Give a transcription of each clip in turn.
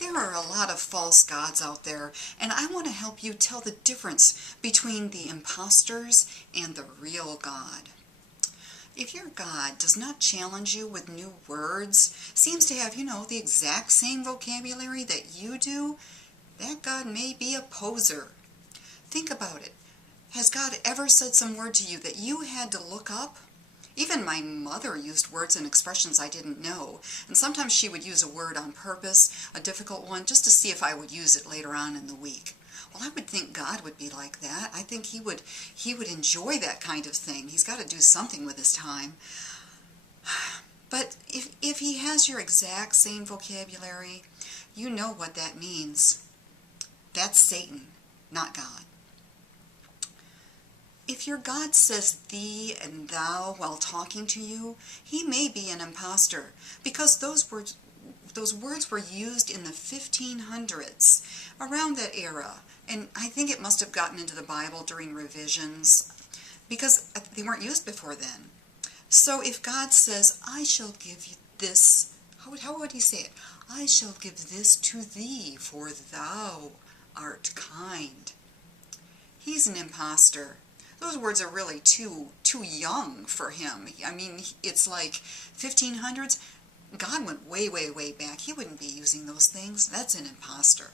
There are a lot of false gods out there, and I want to help you tell the difference between the imposters and the real God. If your God does not challenge you with new words, seems to have, the exact same vocabulary that you do, that God may be a poser. Think about it. Has God ever said some word to you that you had to look up? Even my mother used words and expressions I didn't know, and sometimes she would use a word on purpose, a difficult one, just to see if I would use it later on in the week. Well, I would think God would be like that. I think he would enjoy that kind of thing. He's got to do something with his time. But if he has your exact same vocabulary, you know what that means. That's Satan, not God. If your God says thee and thou while talking to you, he may be an impostor, because those words were used in the 1500s, around that era, and I think it must have gotten into the Bible during revisions, because they weren't used before then. So if God says, I shall give you this, how would he say it? I shall give this to thee, for thou art kind. He's an impostor. Those words are really too young for him. I mean, it's like 1500s. God went way, way, way back. He wouldn't be using those things. That's an impostor.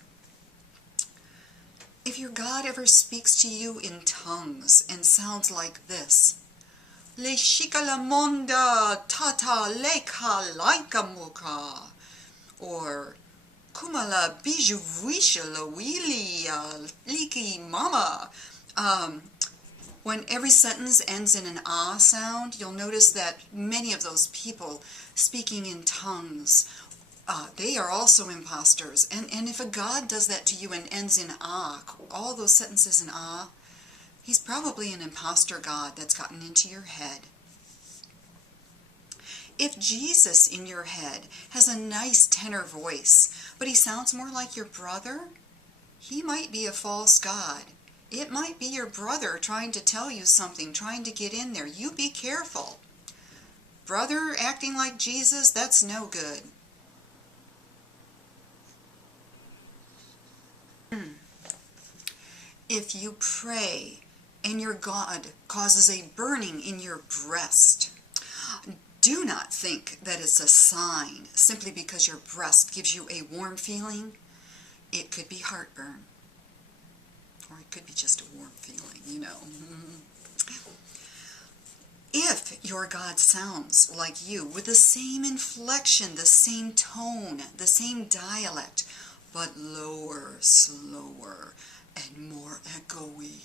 If your God ever speaks to you in tongues and sounds like this, Le shika la monda tata leka laika muka, or kumala biju wisha la wili liki mama. When every sentence ends in an ah sound, you'll notice that many of those people speaking in tongues, they are also imposters. And if a God does that to you and ends in ah, all those sentences in ah, he's probably an imposter God that's gotten into your head. If Jesus in your head has a nice tenor voice, but he sounds more like your brother, he might be a false God. It might be your brother trying to tell you something, trying to get in there. You be careful. Brother acting like Jesus, that's no good. If you pray and your God causes a burning in your breast, do not think that it's a sign simply because your breast gives you a warm feeling. It could be heartburn. Or it could be just a warm feeling, If your God sounds like you, with the same inflection, the same tone, the same dialect, but lower, slower, and more echoey,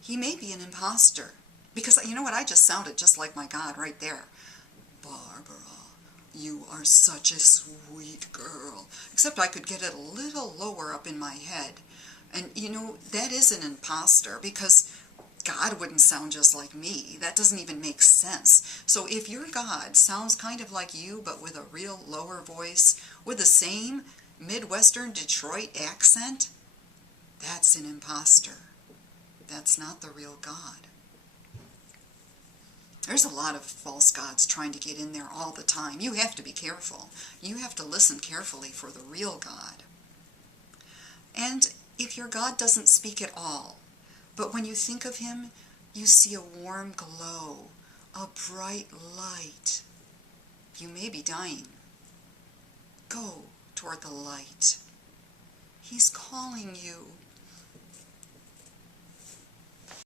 he may be an imposter. Because you know what? I just sounded just like my God right there. Barbara, you are such a sweet girl. Except I could get it a little lower up in my head. And that is an imposter, because God wouldn't sound just like me. That doesn't even make sense. So if your God sounds kind of like you, but with a real lower voice, with the same Midwestern Detroit accent, that's an imposter. That's not the real God. There's a lot of false gods trying to get in there all the time. You have to be careful. You have to listen carefully for the real God. And if your God doesn't speak at all, but when you think of him, you see a warm glow, a bright light, you may be dying. Go toward the light. He's calling you.